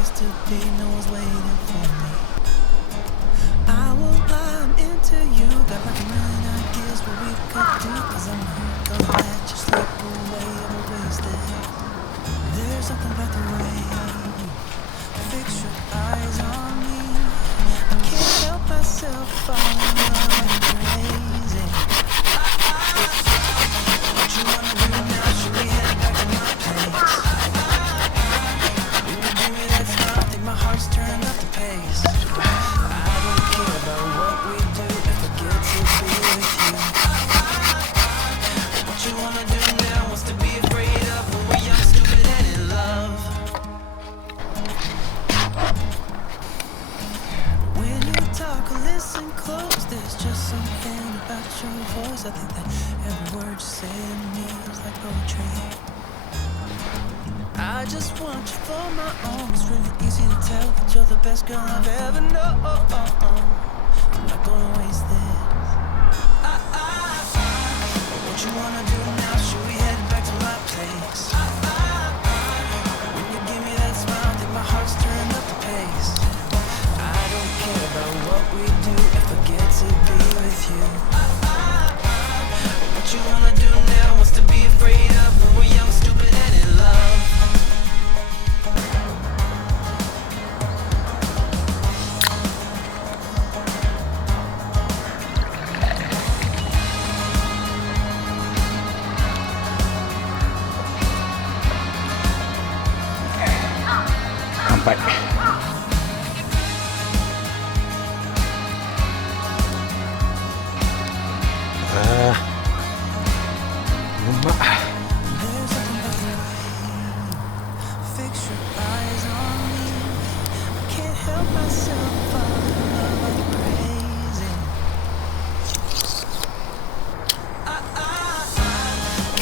place to be, no one's waiting for me. I will climb into you, got like a million ideas what we could do, cause I'm not gonna let you slip away, ever wasted. There's something about the way you fix your eyes on me. I can't help myself falling in love like crazy. What you wanna do now? Should we head back to my place? When you give me that smile, I think my heart's turned up the pace. I don't care about what we do if I get to be with you. What you wanna do now? What's to be afraid of when we're young, stupid, and in love? When you talk or listen close, there's just something about your voice. I think that every word you say to me is like poetry. I just want you for my own. It's really easy to tell that you're the best girl I've ever known. I'm not gonna waste this. What you wanna do now? Should we head back to my place? When you give me that smile, I think my heart's turned up the pace. I don't care about what we do if I get to be with you. What you wanna do now? What's to be afraid of when we're young, stupid, and in love? Sampai. Lumak. There's something about the way fix your eyes on me. I can't help myself falling in love like crazy.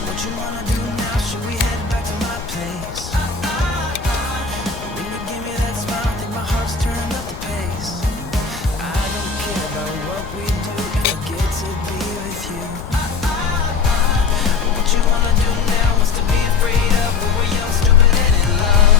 What you wanna do now? Should we head back to my place? When you give me that smile, I think my heart's turned up the pace. I don't care about what we do if I get to be with you. What you wanna do now? What's to be afraid of when we're young, stupid, and in love?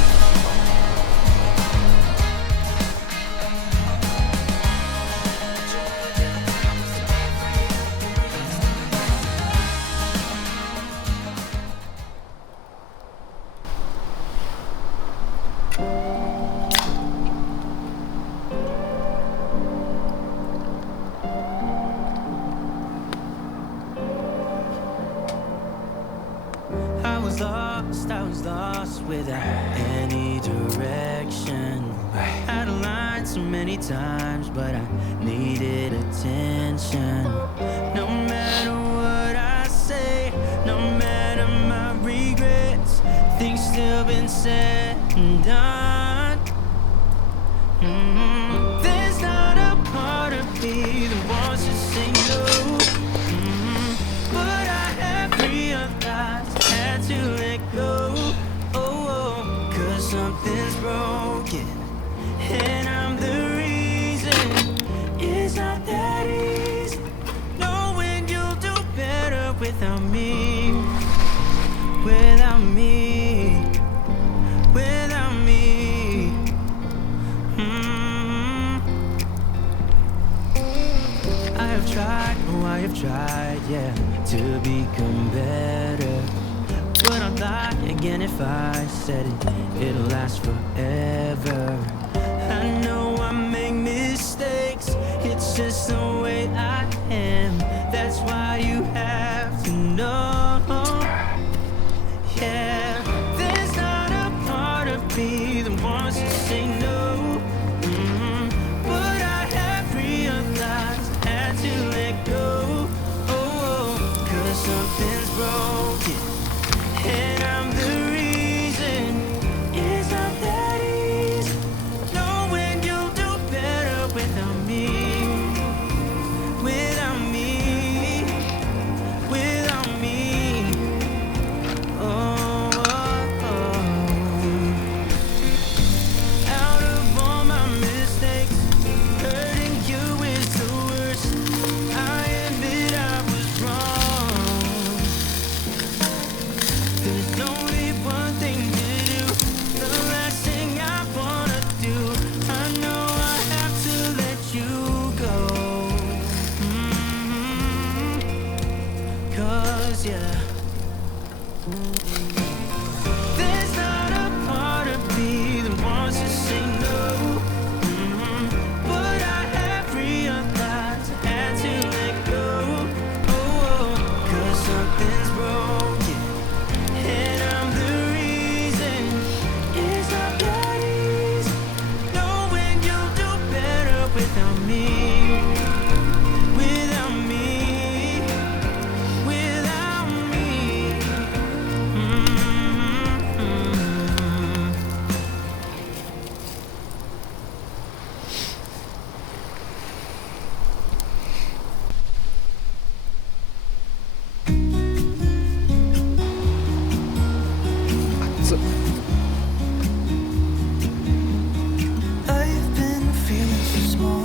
I was lost without any direction. Out of line so many times, but I needed attention. No matter what I say, no matter my regrets, things still been said and done. There's not a part of me that wants to say no. But I have realized I had to let go. Cause something's broken, and I'm the reason. It's not that easy knowing you'll do better without me. Without me. Without me. I have tried, oh I have tried, yeah, to become better. But I'd lie again if I said it'll last forever. I know I make mistakes, it's just the way I am. That's why you have to know. Yeah, there's not a part of me that wants to say no. But I have realized I had to let go. Cause something's broken, and I'm the reason. It's not that easy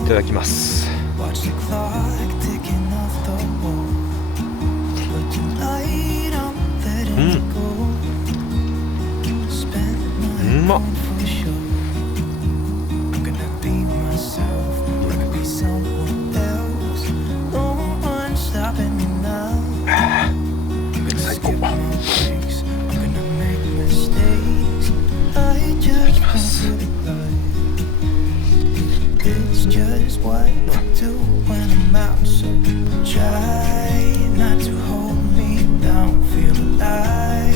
いただきます。 Watch the clock ticking off the wall. But tonight I'm letting it go. Spend my own for sure. I'm gonna be myself. I'm gonna be someone else. No one's stopping me now. I'm gonna skip my breaks. I'm gonna make mistakes. I just wanna feel it right. It's just what I do when I'm out, so try not to hold me down. Feel alive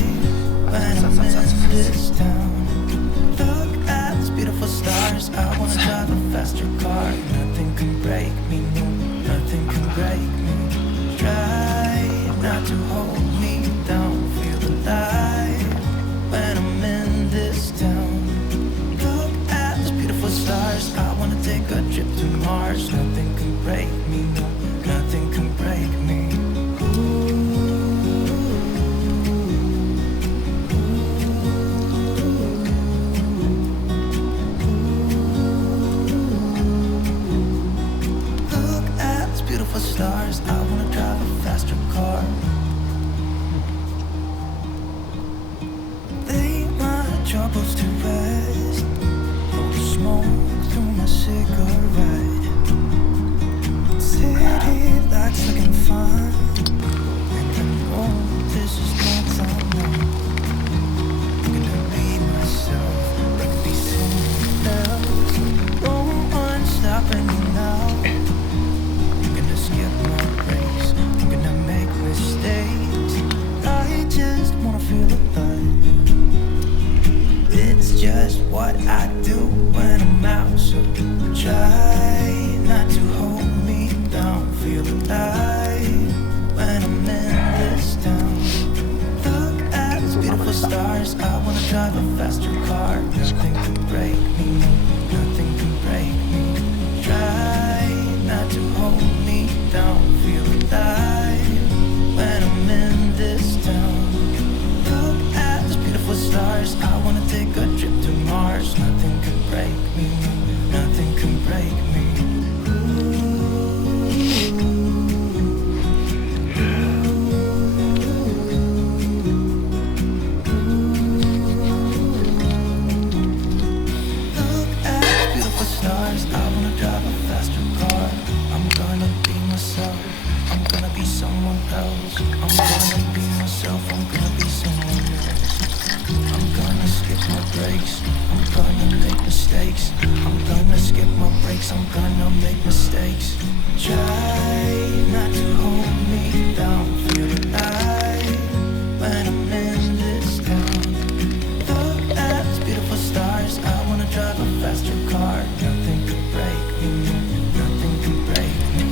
when I'm in this town. Look at these beautiful stars. I wanna drive a faster car. Nothing can break me, no, nothing can break me. Try not to hold me down. Feel alive when I'm in this town. Look at these beautiful stars. I wanna take a trip to Mars. Nothing can break me, no, nothing can break me. Look at these beautiful stars. I wanna drive a faster car. Lay my troubles to rest. Blow the smoke through my cigarette. City lights looking fine, and I know this is not someone. I'm gonna be myself, I could be someone else. No one's stopping me now. I'm gonna skip my breaks, I'm gonna make mistakes. I just wanna feel alive. It's just what I do when I'm out, so try not to hold me down. Feel alive when I'm in this town. Look at these beautiful stars. I wanna drive a faster car. Nothing can break me, no, nothing can break me. Try not to hold me down. Feel alive when I'm in this town. Look at these beautiful stars. I wanna take a trip to Mars. Nothing can break me, no, nothing can break me. Look at these beautiful stars. I wanna drive a faster car. I'm gonna be myself. I'm gonna be someone else. I'm gonna be myself. I'm gonna be someone else. I'm gonna skip my breaks. I'm gonna make mistakes. I'm gonna skip my breaks. I'm gonna make mistakes. Try not to hold me down. Feel alive when I'm in this town. Look at these beautiful stars. I wanna drive a faster car. Nothing can break me, no, nothing can break me.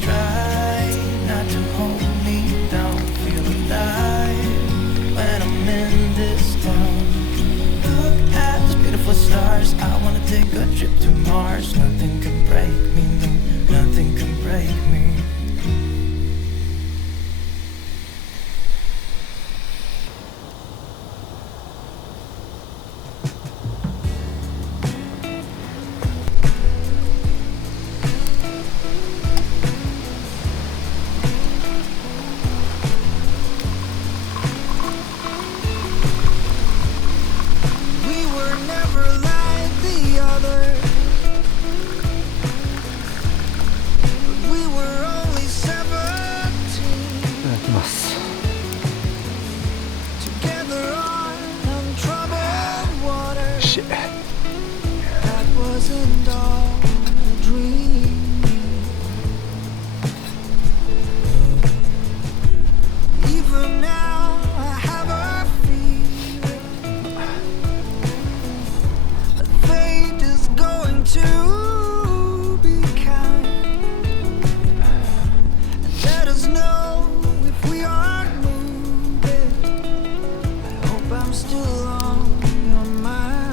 Try not to hold me down. Feel alive when I'm in this town. Look at these beautiful stars. I wanna take a trip to Mars. Nothing can break me, no, nothing can break me. We were never like the others. We were only 17. いただきます。 Together on untroubled water. Shit. That wasn't all a dream. Even now I have a feeling that fate is going to be kind and let us know if we aren't moving. I hope I'm still on your mind.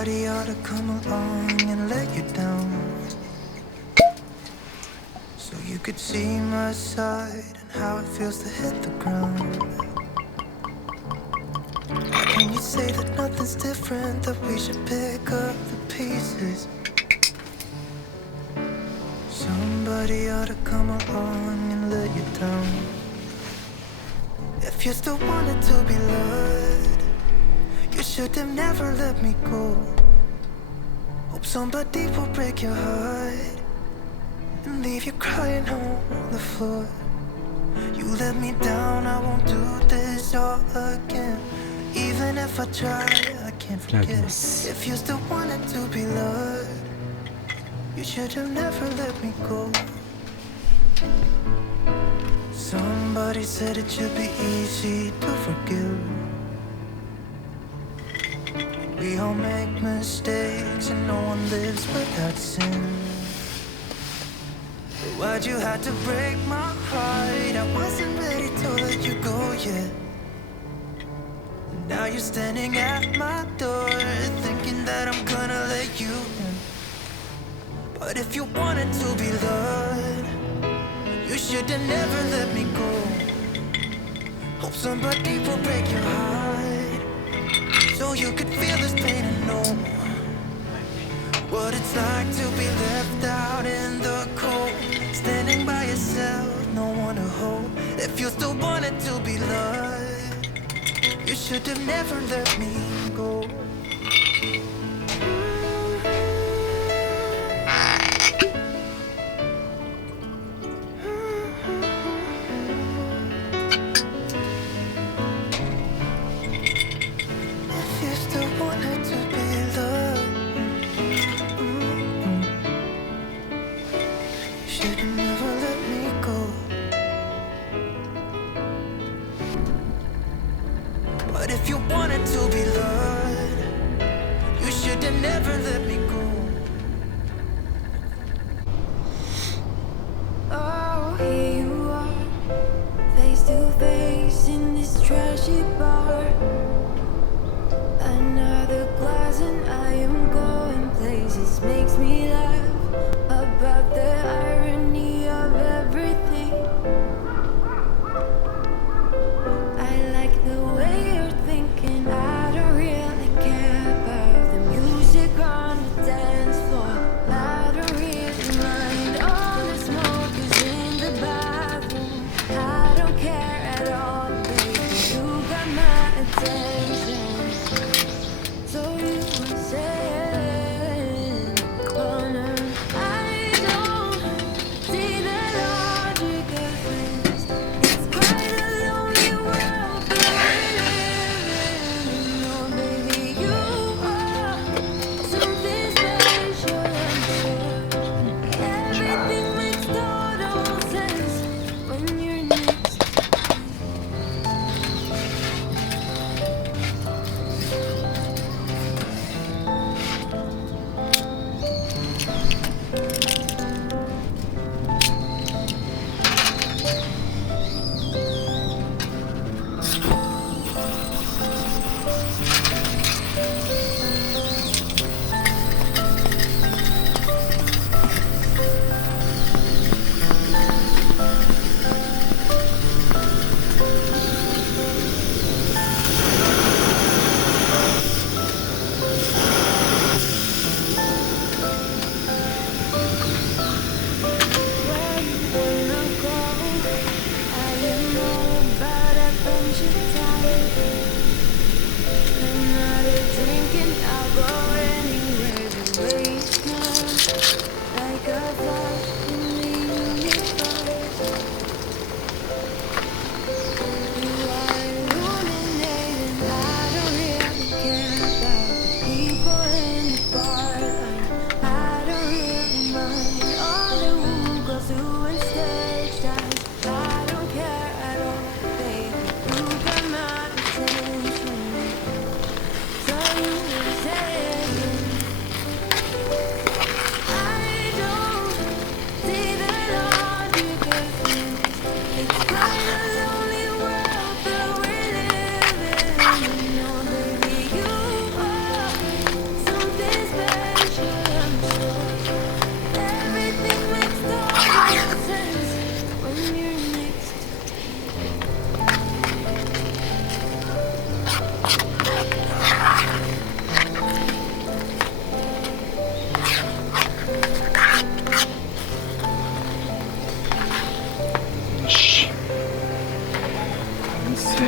Somebody ought to come along and let you down, so you could see my side and how it feels to hit the ground. How can you say that nothing's different, that we should pick up the pieces? Somebody ought to come along and let you down. If you still wanted to be loved, you should have never let me go. Hope somebody will break your heart and leave you crying on the floor. You let me down, I won't do this all again. Even if I try, I can't forget it. If you still wanted to be loved, you should have never let me go. Somebody said it should be easy to forgive. We all make mistakes and no one lives without sin. But why'd you have to break my heart? I wasn't ready to let you go yet. Now you're standing at my door, thinking that I'm gonna let you in. But if you wanted to be loved, you should have never let me go. Hope somebody will break your heart, so you could feel this pain and know what it's like to be left out in the cold, standing by yourself, no one to hold. If you still wanted to be loved, you should have never let me go. But if you wanted to be loved, you should have never let me go. Oh, here you are, face to face in this trashy bar. Another glass and I am going places. Makes me laugh about the irony of everything. I like the way you're thinking. I don't really care about the music on the い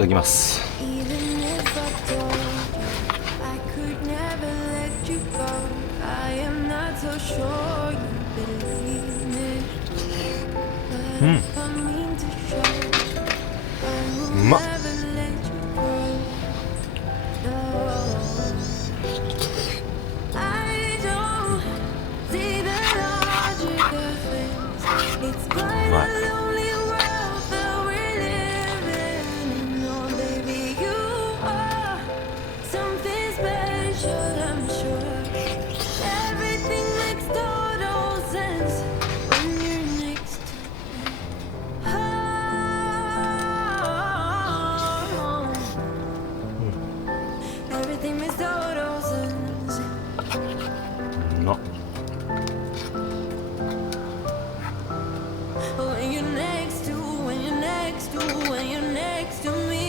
ただきます。 Even if I told you I could never let you go, I am not so sure you believe it. But if I mean to show, I will never let you go. No, I don't see the logic of things. It's quite a lonely world that we're living in. Oh, baby, you are something special, I'm sure. Everything makes total sense when you're next to me. Oh, everything makes total sense. な When you're next to, when you're next to, when you're next to me.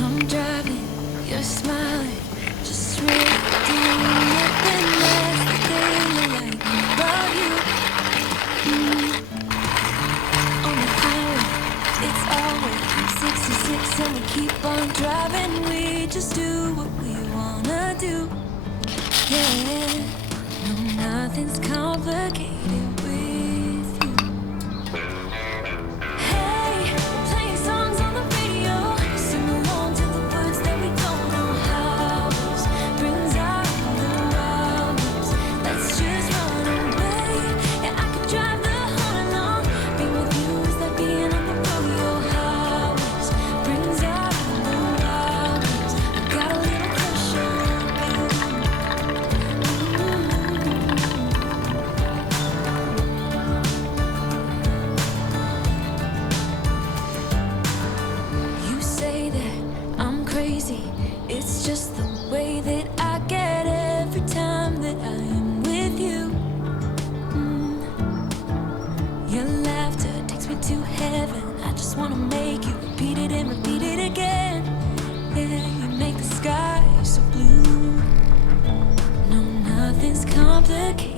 I'm driving, you're smiling, just reading nothing less than the light about you. On the highway, it's always 66 and we keep on driving. We just do what we wanna do. Yeah, no, nothing's complicated with you. Hey, playing songs on the radio, sing along to the words that we don't know how. This brings out the wildness. Let's just run away. Yeah, I could drive the whole along. Being with you is like being on the rodeo. How this brings out the wildness. I got a little crush on you. You say that I'm crazy. It's just the way that I get every time that I am with you. Your laughter takes me to heaven. I just wanna make you repeat it and repeat it again. Yeah, you make the sky so blue. No, nothing's complicated.